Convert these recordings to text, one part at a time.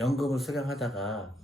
연금을 수령하다가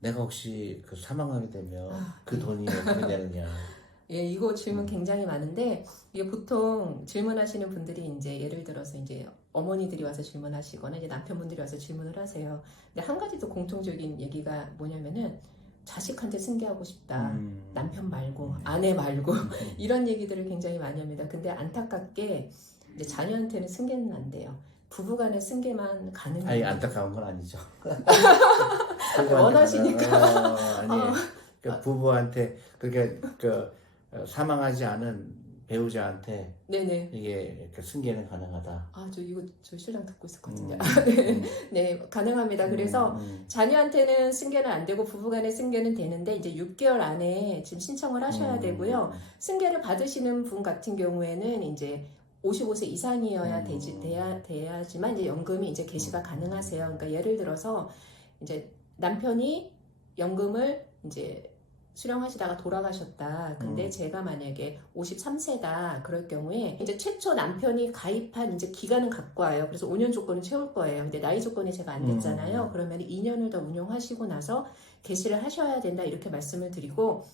내가 혹시 그 사망하게 되면 아, 그 돈이 어떻게 되느냐. 예, 이거 음. 질문 굉장히 많은데 이게 보통 질문하시는 분들이 이제 예를 들어서 이제 어머니들이 와서 질문하시거나 이제 남편분들이 와서 질문을 하세요. 근데 한 가지 더 공통적인 얘기가 뭐냐면은 자식한테 승계하고 싶다. 음. 남편 말고 아내 말고 이런 얘기들을 굉장히 많이 합니다. 근데 안타깝게 이제 자녀한테는 승계는 안 돼요. 부부간의 승계만 가능해요. 아니 안타까운 건 아니죠. 원하시니까. 어, 아니 그 부부한테 그게 그 어, 사망하지 않은 배우자한테 네네. 이게 이렇게 승계는 가능하다. 아, 저 이거 저 신랑 듣고 있었거든요. 음, 네. 음, 네, 가능합니다. 그래서 음, 음. 자녀한테는 승계는 안 되고 부부간의 승계는 되는데 이제 6개월 안에 지금 신청을 하셔야 음, 되고요. 승계를 받으시는 분 같은 경우에는 이제 55세 이상이어야 음. 되지 돼야 돼야지만 이제 연금이 이제 개시가 가능하세요. 그러니까 예를 들어서 이제 남편이 연금을 이제 수령하시다가 돌아가셨다. 근데 음. 제가 만약에 53세다 그럴 경우에 이제 최초 남편이 가입한 이제 기간은 갖고 와요. 그래서 5년 조건을 채울 거예요. 근데 나이 조건이 제가 안 됐잖아요. 음. 그러면 2년을 더 운용하시고 나서 개시를 하셔야 된다 이렇게 말씀을 드리고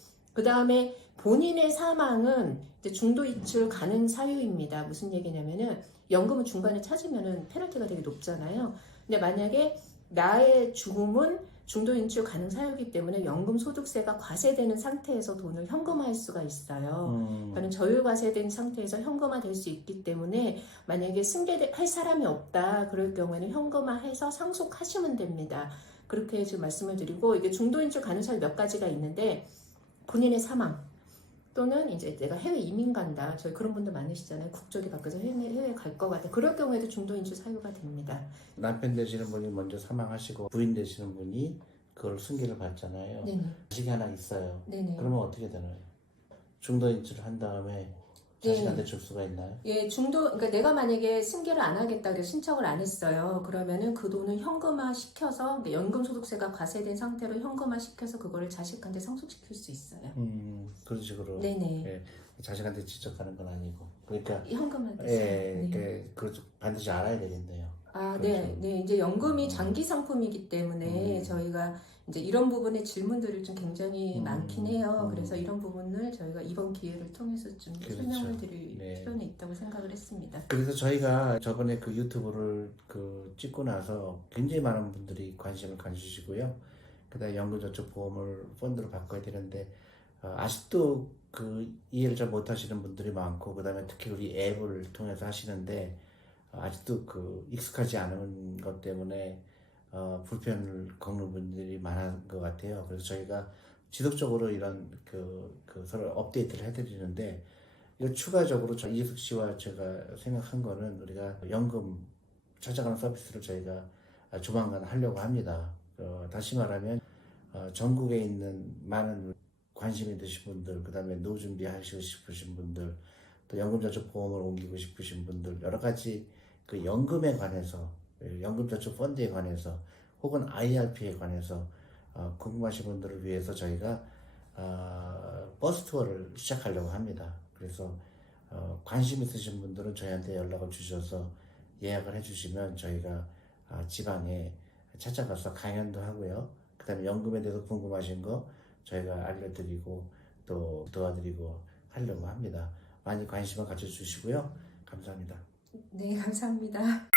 그 다음에 본인의 사망은 중도 이출 가능 사유입니다. 무슨 얘기냐면은 연금은 중간에 찾으면은 페널티가 되게 높잖아요. 근데 만약에 나의 죽음은 중도 인출 가능 사유이기 때문에 연금 소득세가 과세되는 상태에서 돈을 현금화할 수가 있어요. 음. 그러니까 저율 과세된 상태에서 현금화될 수 있기 때문에 만약에 승계할 사람이 없다 그럴 경우에는 현금화해서 상속하시면 됩니다. 그렇게 지금 말씀을 드리고 이게 중도 인출 가능 사유 몇 가지가 있는데 본인의 사망 또는 이제 내가 해외 이민 간다 저희 그런 분들 많으시잖아요 국적이 바뀌어서 해외 해외 갈 것 같아 그럴 경우에도 중도인출 사유가 됩니다. 남편 되시는 분이 먼저 사망하시고 부인 되시는 분이 그걸 승계를 받잖아요. 네네 자식이 하나 있어요. 네네. 그러면 어떻게 되나요? 중도 인출을 한 다음에 네. 자식한테 줄 수가 있나요? 예, 중도, 그러니까 내가 만약에 승계를 안 하겠다, 그래서 신청을 안 했어요. 그러면은 그 돈을 현금화 시켜서, 그러니까 연금소득세가 과세된 상태로 현금화 시켜서 그거를 자식한테 상속시킬 수 있어요. 음 그런 식으로 네네. 예, 자식한테 직접 가는 건 아니고 그러니까 현금화 예. 네. 그 반드시 알아야 되겠네요. 아, 그렇죠. 네, 네. 이제 연금이 음. 장기 상품이기 때문에 음. 저희가 이제 이런 부분에 질문들을 좀 굉장히 음. 많긴 해요. 음. 그래서 이런 부분을 저희가 이번 기회를 통해서 좀 그렇죠. 설명을 드릴 네. 필요는 있다고 생각을 했습니다. 그래서 저희가 저번에 그 유튜브를 그 찍고 나서 굉장히 많은 분들이 관심을 가지시고요. 그다음에 연금저축보험을 펀드로 바꿔야 되는데 어, 아직도 그 이해를 잘 못하시는 분들이 많고 그다음에 특히 우리 앱을 통해서 하시는데 어, 아직도 그 익숙하지 않은 것 때문에 어, 불편을 겪는 분들이 많은 것 같아요. 그래서 저희가 지속적으로 이런 그, 그 서로 업데이트를 해드리는데 이거 추가적으로 저 이숙 씨와 제가 생각한 거는 우리가 연금 찾아가는 서비스를 저희가 조만간 하려고 합니다. 어, 다시 말하면 어, 전국에 있는 많은 관심 있으신 분들, 그 다음에 노후 준비하시고 싶으신 분들, 또 연금저축보험을 옮기고 싶으신 분들, 여러 가지 그 연금에 관해서, 예, 연금저축 펀드에 관해서, 혹은 IRP에 관해서 어, 궁금하신 분들을 위해서 저희가 어, 버스 투어를 시작하려고 합니다. 그래서 어, 관심 있으신 분들은 저희한테 연락을 주셔서 예약을 해주시면 저희가 아, 지방에 찾아가서 강연도 하고요. 그 다음에 연금에 대해서 궁금하신 거 저희가 알려드리고 또 도와드리고 하려고 합니다. 많이 관심을 가져주시고요. 감사합니다. 네, 감사합니다.